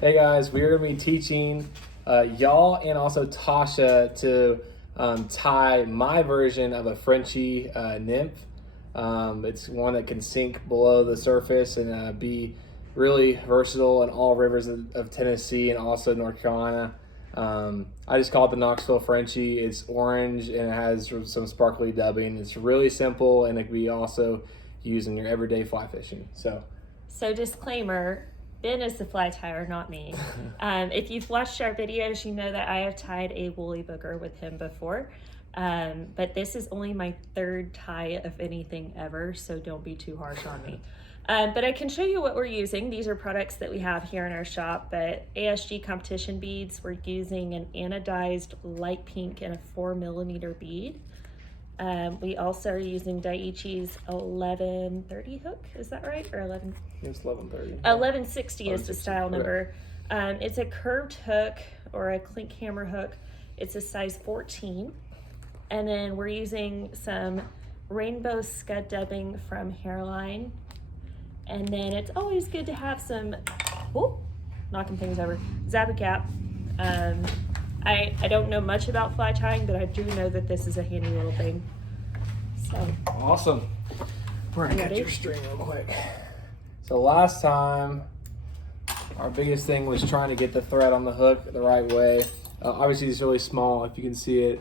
Hey guys, we are going to be teaching y'all and also Tasha to tie my version of a Frenchy nymph. It's one that can sink below the surface and be really versatile in all rivers of Tennessee and also North Carolina. I just call it the Knoxville Frenchy. It's orange and it has some sparkly dubbing. It's really simple and it can be also used in your everyday fly fishing. So disclaimer, Ben is the fly tyer, not me. If you've watched our videos, you know that I have tied a woolly booger with him before. But this is only my third tie of anything ever, so don't be too harsh on me. But I can show you what we're using. These are products that we have here in our shop, but ASG competition beads, we're using an anodized light pink and a 4mm bead. We also are using Daiichi's 1130 hook, is that right? Or 11? it's 1130. 1160 is the style number. It's a curved hook or a Klinkhammer hook. It's a size 14. And then we're using some rainbow Scud dubbing from Hareline. And then it's always good to have some, knocking things over, Zappa cap. I don't know much about fly tying, but I do know that this is a handy little thing. So awesome. We're gonna cut your string real quick. So last time, our biggest thing was trying to get the thread on the hook the right way. Obviously it's really small, if you can see it.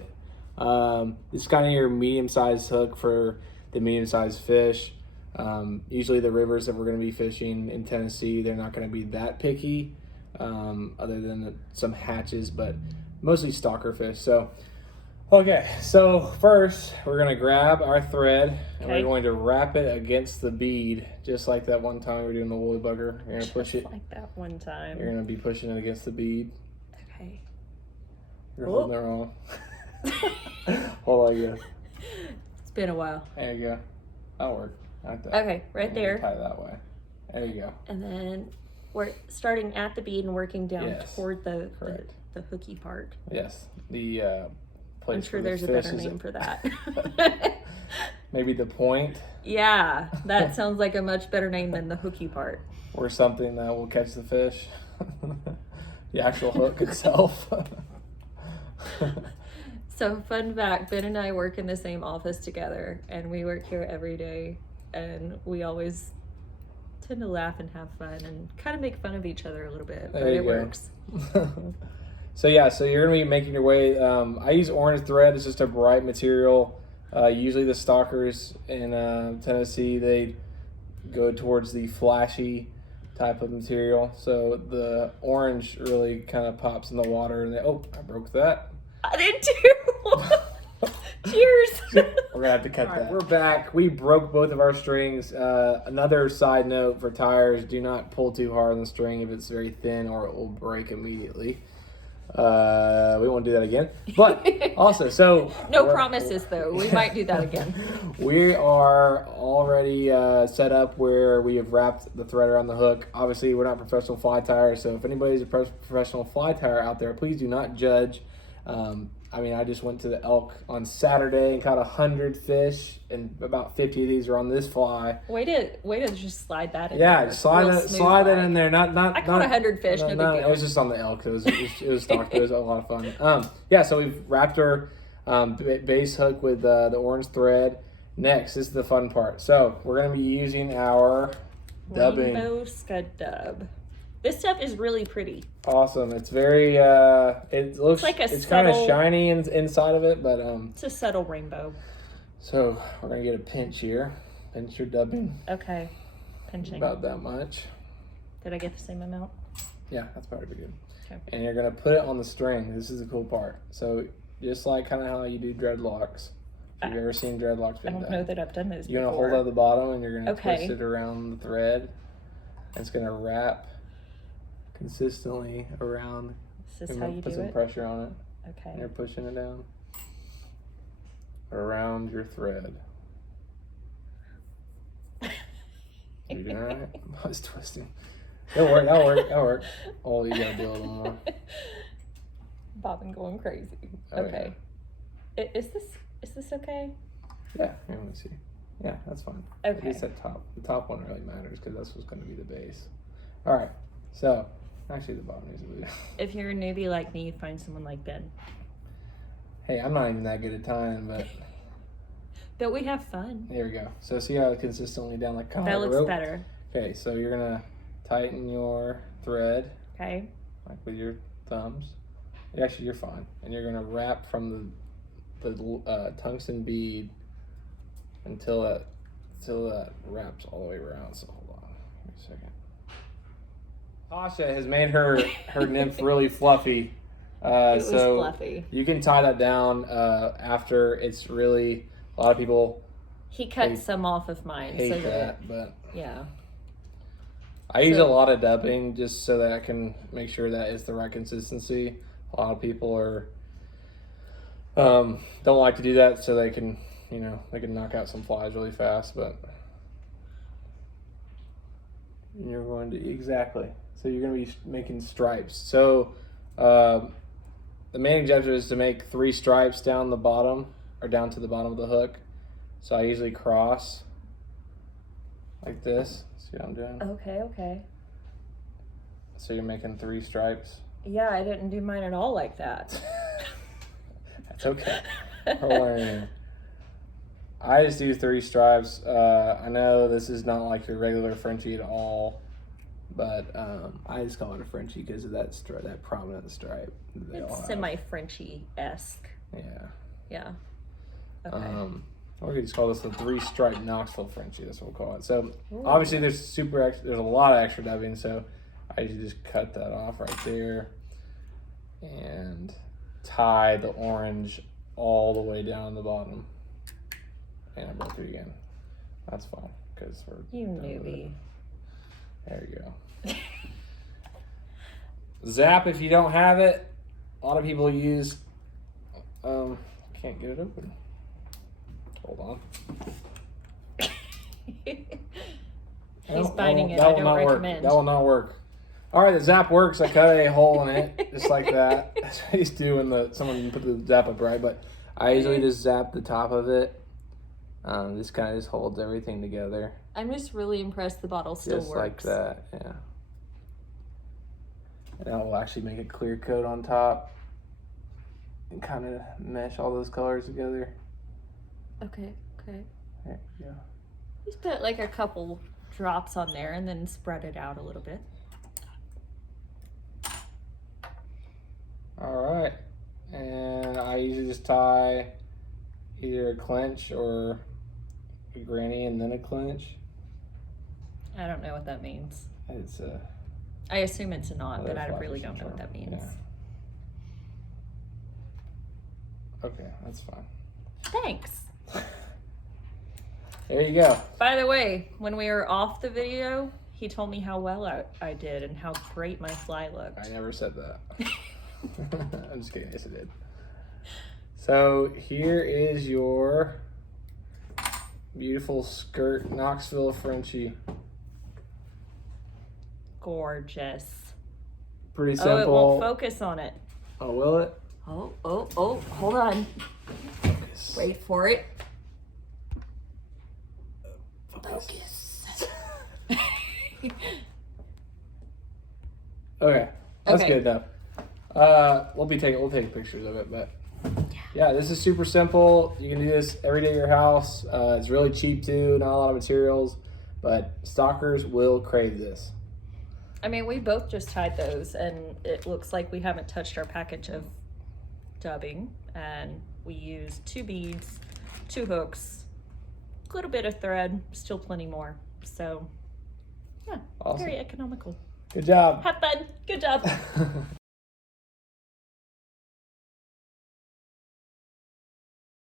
It's kind of your medium-sized hook for the medium-sized fish. Usually the rivers that we're gonna be fishing in Tennessee, they're not gonna be that picky, other than some hatches, but mostly stalker fish. So, okay, so first we're gonna grab our thread and we're going to wrap it against the bead, just like that one time we were doing the woolly bugger. You're gonna push it. Like that one time. You're gonna be pushing it against the bead. Okay. You're holding it wrong. Hold on, yeah. It's been a while. There you go. That'll work. Like that. Okay, right there. Tie it that way. There you go. And then we're starting at the bead and working down toward the hooky part. Yes. The place. I'm sure there's a better name for that. Maybe the point. Yeah, that sounds like a much better name than the hooky part. Or something that will catch the fish. The actual hook itself. So fun fact, Ben and I work in the same office together and we work here every day and we always tend to laugh and have fun and kind of make fun of each other a little bit, but it works. So yeah, so you're gonna be making your way. I use orange thread. It's just a bright material. Usually the stalkers in Tennessee, they go towards the flashy type of material. So the orange really kind of pops in the water and I broke that. I did too. Cheers. We're gonna have to cut that. We're back. We broke both of our strings. Another side note for Tyers: do not pull too hard on the string if it's very thin, or it will break immediately. We won't do that again. But also, so no promises though. We might do that again. We are already set up where we have wrapped the thread around the hook. Obviously, we're not professional fly tyers, so if anybody's a professional fly tyer out there, please do not judge. I just went to the Elk on Saturday and caught 100 fish, and about 50 of these are on this fly. Way to just slide that in there. Yeah, slide that in there. Not I caught 100 fish, no big deal. It was just on the Elk. It was stocked. It was a lot of fun. Yeah, so we've wrapped our base hook with the orange thread. Next, this is the fun part. So we're going to be using our dubbing. Rainbow Scud dub. This stuff is really pretty. Awesome. It's very, it looks like it's kind of shiny inside of it, but it's a subtle rainbow. So we're going to get a pinch here. Pinch your dubbing. Okay. Pinching. About that much. Did I get the same amount? Yeah, that's probably pretty good. Okay. And you're going to put it on the string. This is the cool part. So just like kind of how you do dreadlocks. If you've ever seen dreadlocks being done. I don't know that I've done those before. You're going to hold it at the bottom and you're going to twist it around the thread. And it's going to wrap consistently around. Is this how you do it? Put some pressure on it. Okay. And you're pushing it down around your thread. You doing all right? I was twisting. That'll work. Oh, you gotta do a little more. Bobbing going crazy. Oh, okay. Yeah. Is this okay? Yeah, let me see. Yeah, that's fine. Okay. At least that top. The top one really matters because that's what's going to be the base. All right. So Actually, the bottom needs to be. If you're a newbie like me, find someone like Ben. Hey, I'm not even that good at tying, but. But we have fun. There we go. So see how it's consistently down like kind of That like a looks rope? better. Okay, so you're gonna tighten your thread. Okay. Like with your thumbs. Actually, you're fine. And you're gonna wrap from the tungsten bead until that wraps all the way around. So hold on, wait a second. Tasha has made her nymph really fluffy. It was so fluffy. You can tie that down after it's really. A lot of people. He cut some off of mine. Hate so that, but yeah. I use a lot of dubbing just so that I can make sure that it's the right consistency. A lot of people are don't like to do that so they can knock out some flies really fast, but you're going to exactly. So you're going to be making stripes. So the main objective is to make 3 stripes down the bottom or down to the bottom of the hook. So I usually cross like this. See what I'm doing? Okay. So you're making 3 stripes. Yeah, I didn't do mine at all like that. That's okay. I just do 3 stripes. I know this is not like your regular Frenchy at all, but I just call it a Frenchy because of that prominent stripe. It's semi-Frenchy-esque. Yeah. Okay. Or we could just call this the 3-stripe Knoxville Frenchy. That's what we'll call it. So obviously there's a lot of extra dubbing. So I usually just cut that off right there and tie the orange all the way down the bottom. And I broke it again. That's fine because we're newbie. There you go. Zap if you don't have it. A lot of people use. Can't get it open. Hold on. He's biting it. I don't recommend. That will not work. All right, the zap works. I cut a hole in it just like that. That's what I used to do when someone put the zap up right. But I usually just zap the top of it. This kind of just holds everything together. I'm just really impressed the bottle still just works. Just like that, yeah. And I will actually make a clear coat on top and kind of mesh all those colors together. Okay. There you go. Just put like a couple drops on there and then spread it out a little bit. All right. And I usually just tie either a clench or a granny and then a clench. I don't know what that means. It's a... I assume it's a knot, but I really don't know what that means. Yeah. Okay, that's fine. Thanks. There you go. By the way, when we were off the video, he told me how well I did and how great my fly looked. I never said that. I'm just kidding. Yes, I did. So here is your beautiful skirt Knoxville Frenchy. Gorgeous. Pretty simple. Oh, it won't focus on it. Oh, will it? Oh, hold on. Focus. Wait for it. Focus. Okay, that's good enough. We'll take pictures of it, but yeah, this is super simple. You can do this every day at your house. It's really cheap too, not a lot of materials, but stalkers will crave this. I mean, we both just tied those, and it looks like we haven't touched our package of dubbing, and we used 2 beads, 2 hooks, a little bit of thread, still plenty more. So, yeah, awesome. Very economical. Good job. Have fun. Good job.